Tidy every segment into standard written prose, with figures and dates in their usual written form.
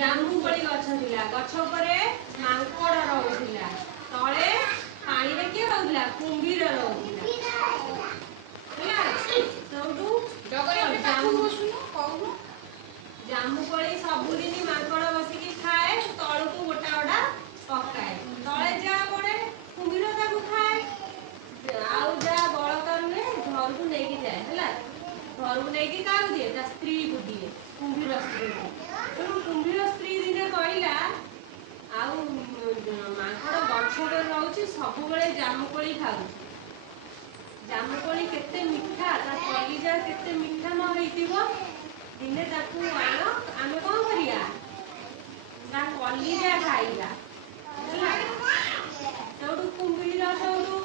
ଜାମୁକୋଳି ଗଛ ଥିଲା। ଗଛ ଉପରେ ମାଙ୍କଡ ରହୁଥିଲା। ତଳେ ପାଣିରେ କିଏ ରହୁଥିଲା? କୁମ୍ଭୀର ରହୁଥିଲା। ହେଲା ସବୁଠୁ ଜାମୁକୋଳି ସବୁଦିନ ମାଙ୍କଡ ବସିକି ଖାଏ। ତଳକୁ ଗୋଟା ଗୋଟା ପକାଏ। ତଳେ ଯାହା ପଡେ କୁମ୍ଭୀର ତାକୁ ଖାଏ। ଆଉ ଯାହା ବଳକା ରୁହେ ଘରକୁ ନେଇକି ଯାଏ। ହେଲା ଘରକୁ ନେଇକି କାହାକୁ ଦିଏ? ତା ସ୍ତ୍ରୀକୁ ଦିଏ। କୁମ୍ଭୀର ସ୍ତ୍ରୀକୁ। ତେଣୁ କୁମ୍ଭୀର ସ୍ତ୍ରୀ ଦିନେ କହିଲା ଆଉ ମାଙ୍କଡ ଗଛରେ ରହୁଛି ସବୁବେଳେ ଜାମୁକୋଳି ଖାଉଛି। ଜାମୁକୋଳି କେତେ ମିଠା, ତା କଲିଜା କେତେ ମିଠା ନ ହେଇଥିବ। ଦିନେ ତାକୁ ଆଣ, ଆମେ କଣ କରିବା? ତା କଲିଜା ଖାଇବା। ହେଲା ସେଇଠୁ କୁମ୍ଭୀର ସେଇଠୁ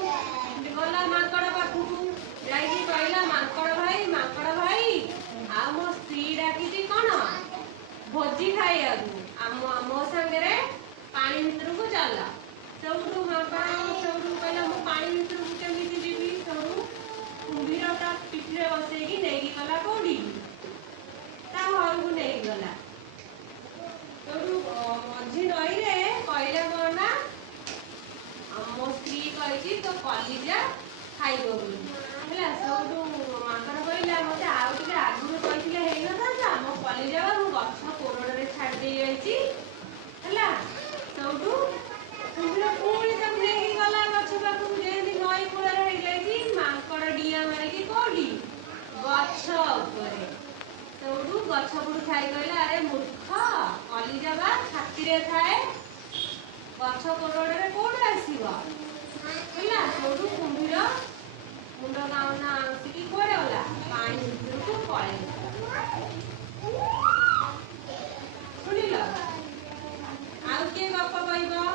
ଗଲା ମାଙ୍କଡ ପାଖକୁ। ଯାଇକି କହିଲା ମାଙ୍କଡ ଭାଇ ଆଉ ମୋ ସ୍ତ୍ରୀ ଡାକିଛି କଣ ଭୋଜି ଖାଇବାକୁ। ମୋ ସାଙ୍ଗରେ ପାଣି ଭିତରକୁ ଚାଲ। ସେଇଠୁ ମାଙ୍କଡ କହିଲା ମୁଁ ପାଣି ଭିତରକୁ କେମିତି ଯିବି? ସେଇଠୁ କୁମ୍ଭୀର ତା ପିଠିରେ ବସେଇକି ନେଇକି ଗଲା କୋଉଠି? ତା ଘରକୁ ନେଇକି ଗଲା। ସେଇଠୁ ମଝି ନଈରେ କହିଲା କଣ ନା ମୋ ସ୍ତ୍ରୀ କହିଛି ତୋ କଲିଜା ଖାଇବ ବୋଲି। ହେଲା ସେଇଠୁ ମାଙ୍କଡ କହିଲା ମତେ ଆଉ ଟିକେ ଆଗରୁ କହିଥିଲେ ହେଇନଥାନ୍ତା। ମୋ କଲିଜା ମୁଁ ଗଛ କୋରଡ଼ରେ ଛାଡ଼ି ଦେଇ ଯାଇଛି। ହେଲା ସେଇଠୁ କୁମ୍ଭୀର ପୁଣି ତାକୁ ନେଇକି ଗଲା ଗଛ ପାଖକୁ। ଯେମିତି ନଈ କୂଳରେ ହେଇଯାଇଛି ମାଙ୍କଡ ଡିଆଁ ମାରିକି କୋଉଠି? ଗଛ ଉପରେ। ସେଇଠୁ ଗଛ ଉପରୁ ଥାଇ କହିଲା ଆରେ ମୂର୍ଖ, କଲିଜା ବା ଛାତିରେ ଥାଏ, ଗଛ କୋରଡ଼ରେ କୋଉଠି ଆସିବ? ହେଲା ସେଇଠୁ କୁମ୍ଭୀର ମୁଣ୍ଡ ଗାଉନା ଆସିକି କୁଆଡେ ଗଲା? ପାଣି ଭିତରକୁ ପଳେଇଲା। ଶୁଣିଲ? ଆଉ କିଏ ଗପ କହିବ?